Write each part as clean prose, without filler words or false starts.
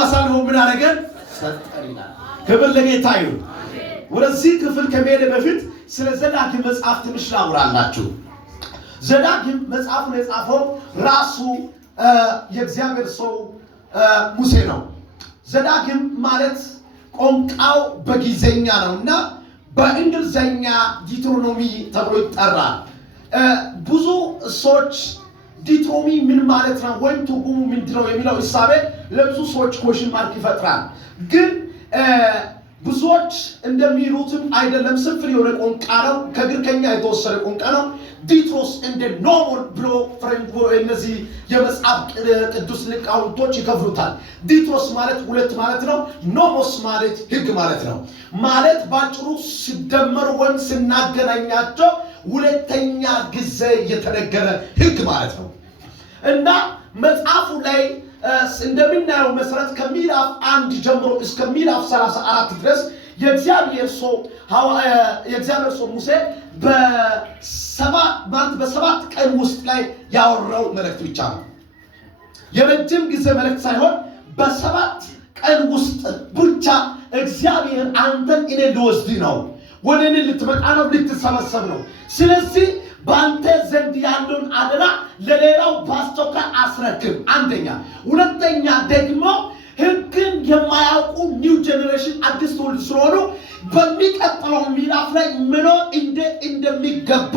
አሳልፎ ምን አደረገን? ሰጠን ይላል። ክብር ለጌታ ይሁን። ወደዚህ ክፍል ከመሄድ በፊት ስለ ዘዳግም መጽሐፍ ትንሽ ላውራላችሁ። ዘዳግም መጽሐፉን የጻፈው ራሱ የእግዚአብሔር ሰው ሙሴ ነው። ዘዳግም ማለት ቋንቋው በጊዜኛ ነውና በእንግሊዘኛ ዲትሮኖሚ ተብሎ ይጠራል። ብዙ ሰዎች ዲትሮኖሚ ምን ማለት ነው ወይም ትርጉሙ ምንድነው የሚለው ሐሳብ ለብዙ ሰዎች ኮሽን ማርክ ይፈጥራል። ግን ብዙዎች እንደሚሉትም አይደለም፣ ስፍር የሆነ ቋንቋ ነው። ከግሪከኛ የተወሰደ ቋንቋ ነው። ዲትሮስ እንደ ኖሞን ብሎ ፍሬንች እነዚህ የመጽሐፍ ቅዱስ ሊቃውንቶች ይከፍሉታል። ዲትሮስ ማለት ሁለት ማለት ነው። ኖሞስ ማለት ሕግ ማለት ነው። ማለት ባጭሩ ሲደመሩ ወይም ስናገናኛቸው ሁለተኛ ጊዜ የተነገረ ሕግ ማለት ነው እና መጽሐፉ ላይ እንደምናየው መሰረት ከምዕራፍ 1 ጀምሮ እስከ ምዕራፍ 34 ድረስ የእግዚአብሔር ሰው ሙሴ በሰባት ቀን ውስጥ ላይ ያወራው መልእክት ብቻ ነው። የረጅም ጊዜ መልእክት ሳይሆን በሰባት ቀን ውስጥ ብቻ እግዚአብሔር አንተን እኔ ልወስድ ነው፣ ወደ እኔ ልትመጣ ነው፣ ልትሰበሰብ ነው። ስለዚህ በአንተ ዘንድ ያለውን አደራ ለሌላው በአስቸኳይ አስረክብ። አንደኛ። ሁለተኛ ደግሞ ሕግን የማያውቁ ኒው ጄኔሬሽን አዲስ ትውልድ ስለሆኑ በሚቀጥለው ምዕራፍ ላይ መኖር እንደሚገቡ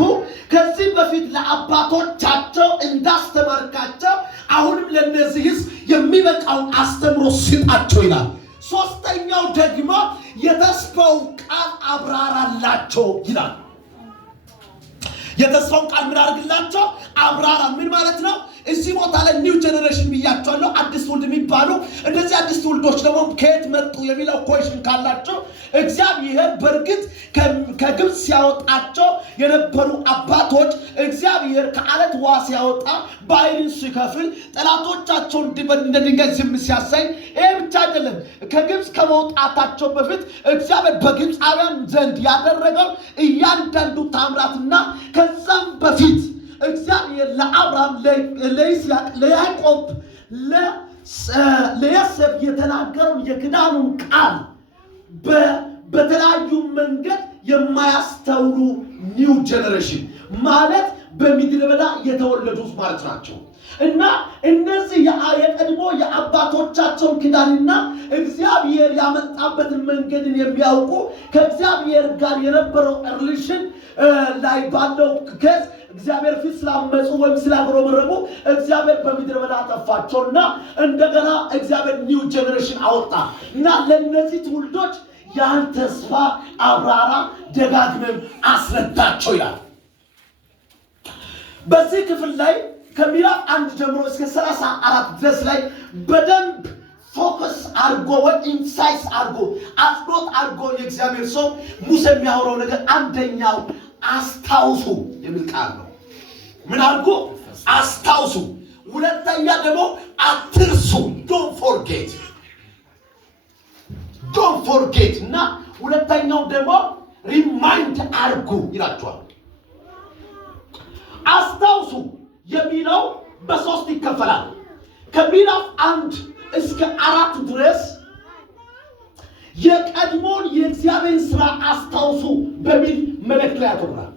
ከዚህ በፊት ለአባቶቻቸው እንዳስተማርካቸው አሁንም ለነዚህ ሕዝብ የሚበቃውን አስተምሮ ስጣቸው ይላል። ሶስተኛው ደግሞ የተስፋው ቃል አብራራላቸው ይላል። የተስፋውን ቃል ምን አድርግላቸው? አብራራ። ምን ማለት ነው? እዚህ ቦታ ላይ ኒው ጄኔሬሽን ብያቸዋለሁ፣ አዲስ ትውልድ የሚባሉ እነዚህ አዲስ ትውልዶች ደግሞ ከየት መጡ የሚለው ኮሽን ካላቸው እግዚአብሔር በእርግጥ ከግብፅ ሲያወጣቸው የነበሩ አባቶች እግዚአብሔር ከአለት ውሃ ሲያወጣ ባህርን ሲከፍል ጠላቶቻቸውን እንደ ድንጋይ ዝም ሲያሳይ፣ ይሄ ብቻ አይደለም። ከግብፅ ከመውጣታቸው በፊት እግዚአብሔር በግብፃውያን ዘንድ ያደረገው እያንዳንዱ ታምራትና ከዛም በፊት እግዚአብሔር ለአብርሃም፣ ለይስሐቅ፣ ለያዕቆብ፣ ለዮሴፍ የተናገረው የኪዳኑን ቃል በተለያዩ መንገድ የማያስተውሉ ኒው ጄኔሬሽን ማለት በምድረ በዳ የተወለዱት ማለት ናቸው እና እነዚህ የቀድሞ የአባቶቻቸውን ኪዳንና እግዚአብሔር ያመጣበትን መንገድን የሚያውቁ ከእግዚአብሔር ጋር የነበረው ሪሌሽን ላይ ባለው ከዝ እግዚአብሔር ፊት ስላመፁ ወይም ስላጉረመረሙ እግዚአብሔር በምድረ በዳ አጠፋቸውና እንደገና እግዚአብሔር ኒው ጄኔሬሽን አወጣ እና ለነዚህ ትውልዶች ያን ተስፋ አብራራ፣ ደጋግመን አስረዳቸው ይላል። በዚህ ክፍል ላይ ከምዕራፍ 1 ጀምሮ እስከ 34 ድረስ ላይ በደንብ ፎከስ አድርጎ ወይ ኢንሳይስ አድርጎ አጽንኦት አድርጎ የእግዚአብሔር ሰው ሙሴ የሚያወራው ነገር አንደኛው አስታውሱ የሚል ቃል ነው። ምን አድርጎ? አስታውሱ። ሁለተኛ ደግሞ አትርሱ፣ ዶንት ፎርጌት እና ሁለተኛው ደግሞ ሪማይንድ አድርጉ ይላቸዋል። አስታውሱ የሚለው በሶስት ይከፈላል። ከምዕራፍ 1 እስከ 4 ድረስ የቀድሞውን የእግዚአብሔር ሥራ አስታውሱ በሚል መልእክት ላይ ያተኩራል።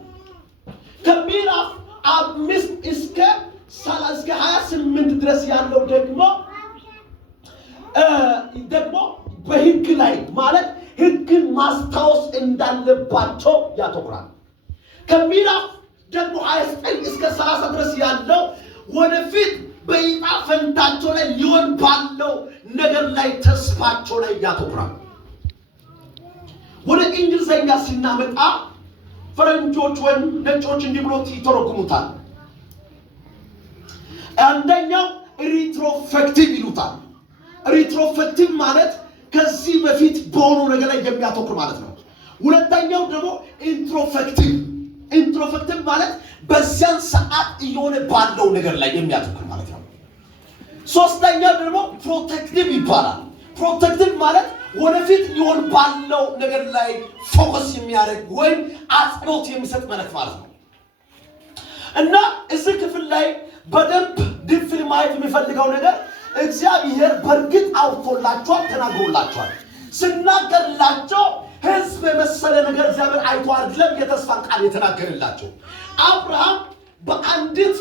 ከምዕራፍ 5 እስከ 28 ድረስ ያለው ደግሞ በሕግ ላይ ማለት ሕግን ማስታወስ እንዳለባቸው ያተኩራል። ከምዕራፍ ደግሞ 29 እስከ 30 ድረስ ያለው ወደፊት በዕጣ ፈንታቸው ላይ ሊሆን ባለው ነገር ላይ ተስፋቸው ላይ ያተኩራል። ወደ እንግሊዘኛ ሲናመጣ ፈረንጆች ወይም ነጮች እንዲህ ብሎ ይተረጉሙታል። አንደኛው ሪትሮስፔክቲቭ ይሉታል። ሪትሮስፔክቲቭ ማለት ከዚህ በፊት በሆኑ ነገር ላይ የሚያተኩር ማለት ነው። ሁለተኛው ደግሞ ኢንትሮስፔክቲቭ ማለት በዚያን ሰዓት እየሆነ ባለው ነገር ላይ የሚያተኩር ማለት ነው። ሶስተኛው ደግሞ ፕሮቴክቲቭ ይባላል። ፕሮቴክቲቭ ማለት ወደፊት ሊሆን ባለው ነገር ላይ ፎከስ የሚያደርግ ወይም አጽንኦት የሚሰጥ መልእክት ማለት ነው እና እዚህ ክፍል ላይ በደንብ ድፍል ማየት የሚፈልገው ነገር እግዚአብሔር በርግጥ አውጥቶላቸዋል፣ ተናግሮላቸዋል። ስናገርላቸው ሕዝብ የመሰለ ነገር እግዚአብሔር አይቶ አይደለም የተስፋን ቃል የተናገረላቸው። አብርሃም በአንዲት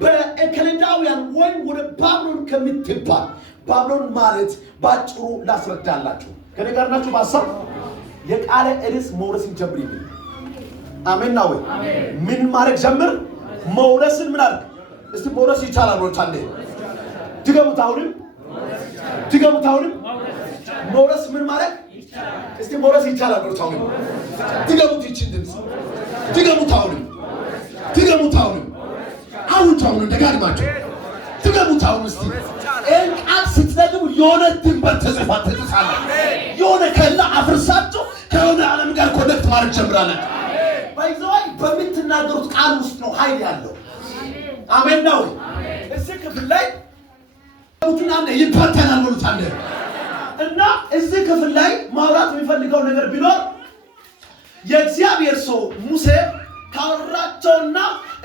በከለዳውያን ወይም ወደ ባቢሎን ከምትባል ባቢሎን ማለት ባጭሩ ላስረዳላችሁ። ከኔ ጋር ናችሁ? በሀሳብ የቃለ እርስ መውረስን ጀምር ይል አሜን ነው ወይ? ምን ማድረግ ጀምር? መውረስን ምን አድርግ? እስቲ መውረስ ይቻላል ወይ? ታንዴ ድገሙት። አሁንም ድገሙት። አሁንም መውረስ ምን ማድረግ? እስቲ መውረስ ይቻላል ወይ? ታውኑ ድገሙት። ይችን ድምፅ ድገሙት። አሁንም ድገሙት። አሁንም አሁን ታውኑ ደጋግማችሁ ድገሙት። አሁን እስቲ ቃል ስትነግሩ የሆነ ድንበር ተጽፋለ የሆነ ከላ አፍርሳችሁ ከሆነ ዓለም ጋር ኮኔክት ማድረግ ጀምራለች። ባይዘዋይ በምትናገሩት ቃል ውስጥ ነው ኃይል ያለው። አሜን ነው። እዚህ ክፍል ላይ ሙትና ይፈተናል ማለት አለ እና እዚህ ክፍል ላይ ማውራት የሚፈልገው ነገር ቢኖር የእግዚአብሔር ሰው ሙሴ ካወራቸውና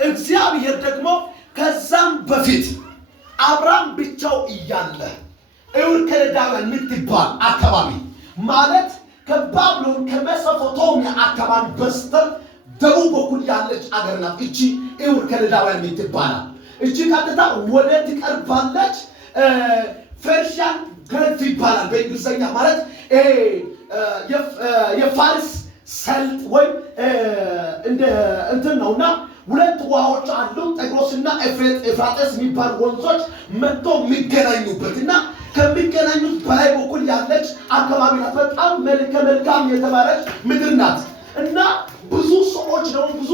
እግዚአብሔር ደግሞ ከዛም በፊት አብርሃም ብቻው እያለ ኤውር ከለዳውያን የምትባል አካባቢ ማለት ከባቢሎን ከሜሶፖታሚያ አካባቢ በስተር ደቡብ በኩል ያለች አገር ናት። እቺ ኤውር ከለዳውያን የምትባል እቺ ቀጥታ ወደ ትቀርባለች። ፐርሺያን ገልፍ ይባላል በእንግሊዝኛ ማለት የፋርስ ሰልጥ ወይ እንደ እንትን ነውና ሁለት ውሃዎች አሉ። ጤግሮስና ኤፍራጥስ የሚባሉ ወንዞች መጥቶ የሚገናኙበትና ከሚገናኙት በላይ በኩል ያለች አካባቢ ናት። በጣም መልካም የተባለች ምድር ናት እና ብዙ ሰዎች ነው ብዙ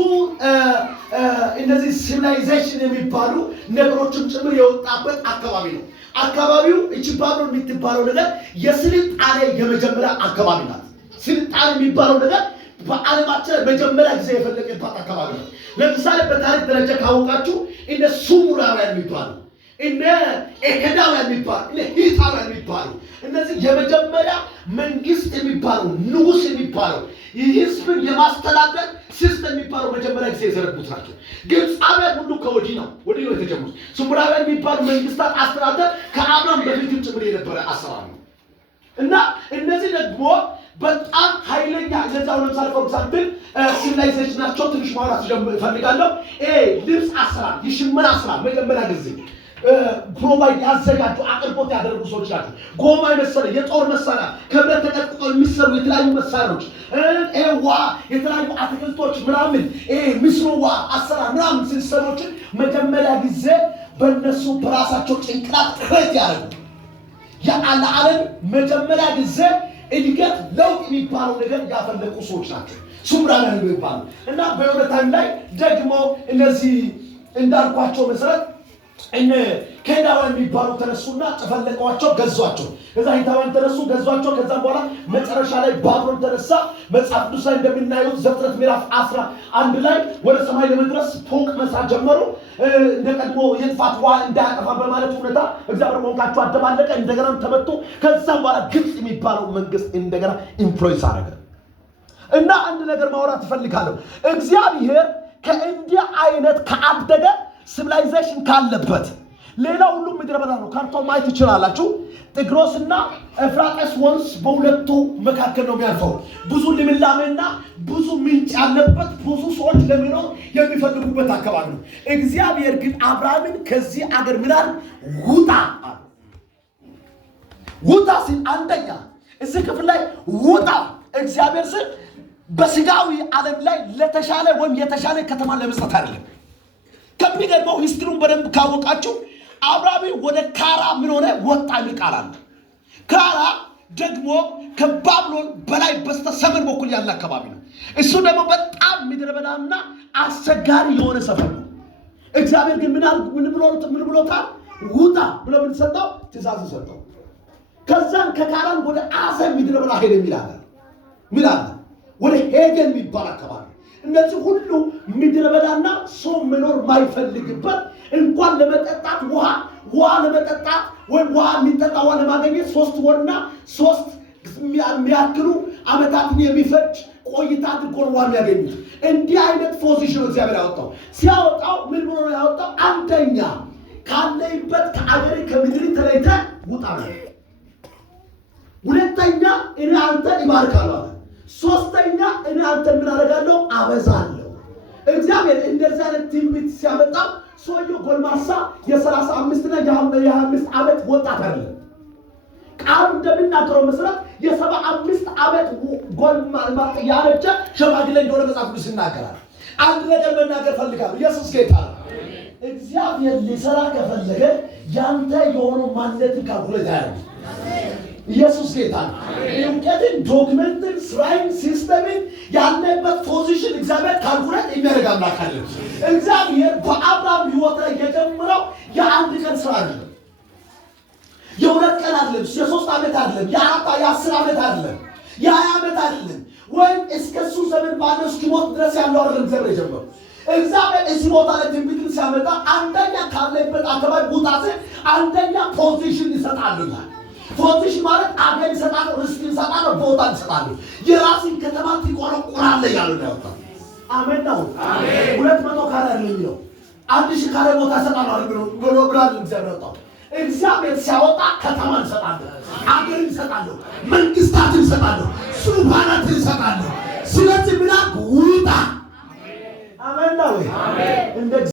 እነዚህ ሲቪላይዜሽን የሚባሉ ነገሮችም ጭምር የወጣበት አካባቢ ነው። አካባቢው እቺ ባቢሎን የምትባለው ነገር የስልጣኔ የመጀመሪያ አካባቢ ናት። ስልጣኔ የሚባለው ነገር በዓለማችን መጀመሪያ ጊዜ የፈለቀባት አካባቢ ነው። ለምሳሌ በታሪክ ደረጃ ካወቃችሁ እነ ሱሙራውያን የሚባሉ እነ ኤከዳውያን የሚባሉ እነ ሂታውያን የሚባሉ እነዚህ የመጀመሪያ መንግስት የሚባሉ ንጉስ የሚባሉ ህዝብን የማስተዳደር ሲስተም የሚባሉ መጀመሪያ ጊዜ የዘረጉት ናቸው። ግብፃውያን ሁሉ ከወዲህ ነው የተጀመሩት። ሱሙራውያን የሚባሉ መንግስታት አስተዳደር ከአብርሃም በፊት ጭምር የነበረ አሰራር ነው እና እነዚህ ደግሞ በጣም ኃይለኛ ለዛው ለምሳሌ ፎርክሳብል ሲቪላይዜሽን ናቸው። ትንሽ ማውራት እፈልጋለሁ። ልብስ አሰራር፣ የሽመና ስራ መጀመሪያ ጊዜ ፕሮቫይድ ያዘጋጁ አቅርቦት ያደረጉ ሰዎች ናቸው። ጎማ መሰለ የጦር መሳሪያ ከብረት ተቀጥቅጦ የሚሰሩ የተለያዩ መሳሪያዎች ውሃ የተለያዩ አትክልቶች ምናምን ምስኖዋ አሰራር ምናምን ሲሰሮችን መጀመሪያ ጊዜ በእነሱ በራሳቸው ጭንቅላት ክሬት ያደረጉ ለዓለም መጀመሪያ ጊዜ እድገት ለውጥ የሚባለው ነገር ያፈለቁ ሰዎች ናቸው ሱሙራውያን የሚባሉ እና በየሆነ ታይም ላይ ደግሞ እነዚህ እንዳልኳቸው መሰረት እነ ከለዳውያን የሚባሉ ተነሱና ተፈለቀዋቸው ገዟቸው። ከዛ ሂታውያን ተነሱ ገዟቸው። ከዛ በኋላ መጨረሻ ላይ ባቢሎን ተነሳ። መጽሐፍ ቅዱስ ላይ እንደምናየው ዘፍጥረት ምዕራፍ 11 ላይ ወደ ሰማይ ለመድረስ ፎቅ መስራት ጀመሩ። እንደቀድሞ የጥፋት ውሃ እንዳያጠፋ በማለት ሁኔታ እግዚአብሔር ሞንካቸው አደባለቀ። እንደገና ተመቶ ከዛም በኋላ ግብጽ የሚባለው መንግስት እንደገና ኢንፍሉዌንስ አደረገ እና አንድ ነገር ማውራት እፈልጋለሁ። እግዚአብሔር ከእንዲህ አይነት ከአደገ ሲቪላይዜሽን ካለበት ሌላው ሁሉ ምድረ በዳ ነው። ካርታው ማየት ይችላልላችሁ። ጤግሮስና ኤፍራጥስ ወንዝ በሁለቱ መካከል ነው የሚያልፈው። ብዙ ልምላሜና ብዙ ምንጭ ያለበት ብዙ ሰዎች ለመኖር የሚፈልጉበት አካባቢ ነው። እግዚአብሔር ግን አብርሃምን ከዚህ አገር ምናል ውጣ ውጣ ሲል አንደኛ እዚህ ክፍል ላይ ውጣ እግዚአብሔር ሲል በስጋዊ ዓለም ላይ ለተሻለ ወይም የተሻለ ከተማ ለመስጠት አይደለም። ከሚገርመው ሂስትሪውን በደንብ ካወቃችሁ አብርሃም ወደ ካራ ምን ሆነ ወጣ የሚል ቃል አለ። ካራ ደግሞ ከባቢሎን በላይ በስተ ሰሜን በኩል ያለ አካባቢ ነው። እሱ ደግሞ በጣም ምድረ በዳና አስቸጋሪ የሆነ ሰፈር ነው። እግዚአብሔር ግን ምን ብሎታል? ውጣ ብሎ ምን ሰጠው? ትእዛዝ ሰጠው። ከዛን ከካራን ወደ አዘብ ምድረ በዳ ሄደ ሚላል ወደ ሄገን የሚባል አካባቢ እነዚህ ሁሉ ምድረ በዳና ሰው መኖር ማይፈልግበት እንኳን ለመጠጣት ውሃ ለመጠጣት ወይ ውሃ የሚጠጣ ውሃ ለማግኘት 3 ወርና 3 የሚያክሉ ዓመታትን የሚፈጅ ቆይታ አድርጎ ውሃ የሚያገኙት እንዲህ አይነት ፖዚሽን እግዚአብሔር ያወጣው። ሲያወጣው ምን ብሎ ነው ያወጣው? አንደኛ ካለይበት ከአገሬ ከምድር ተለይተህ ውጣ ነው። ሁለተኛ እኔ አንተን እባርካለሁ። ሶስተኛ እኔ አንተን ምን አደርጋለሁ? አበዛለሁ። እግዚአብሔር እንደዚህ አይነት ትንቢት ሲያመጣ ሰውየው ጎልማሳ የ35 እና የ25 ዓመት ወጣት አይደለም። ቃሉ እንደሚናገረው መሰረት የ75 ዓመት ጎልማሳ ያረጀ ሽማግሌ እንደሆነ መጽሐፍ ቅዱስ ይናገራል። አንድ ነገር መናገር ፈልጋለሁ። ኢየሱስ ጌታ ነው። እግዚአብሔር ሊሰራ ከፈለገ ያንተ የሆነው ማንነትን ካልኩሌት ያደርጋል። ኢየሱስ ጌታ ነው። እውቀትን፣ ዶክመንትን፣ ስራይን፣ ሲስተምን ያለበት ፖዚሽን እግዚአብሔር ካልኩሌት የሚያደርግ አምላክ አለ። እግዚአብሔር በአብርሃም ሕይወት ላይ የጀመረው የአንድ ቀን ስራ አይደለም፣ የሁለት ቀን አይደለም፣ የ3 ዓመት አይደለም፣ የ10 ዓመት አይደለም፣ የ20 ዓመት አይደለም፣ ወይም እስከሱ ዘመን ባለው እስኪሞት ድረስ ያለው አይደለም። እግዚአብሔር የጀመረው እግዚአብሔር እዚህ ቦታ ላይ ትንቢትን ሲያመጣ አንደኛ ካለበት አካባቢ ቡታሴ አንደኛ ፖዚሽን ይሰጣሉ። ፖዚሽን ማለት አገር ይሰጣሉ፣ ርስት ይሰጣሉ፣ ቦታ ይሰጣሉ። የራስን ከተማ ትቆረቁራለህ ያሉ ነው ያወጣው። አሜን ነው። 200 ካሬ አይደለም የሚለው 1000 ካሬ ቦታ ይሰጣሉ ብሎ ብሏል እግዚአብሔር ያወጣው። እግዚአብሔር ሲያወጣ ከተማ ይሰጣሉ፣ አገር ይሰጣሉ፣ መንግስታትን ይሰጣሉ፣ ሱልጣናትን ይሰጣሉ። ስለዚህ ብላ ውጣ። አሜን ነው።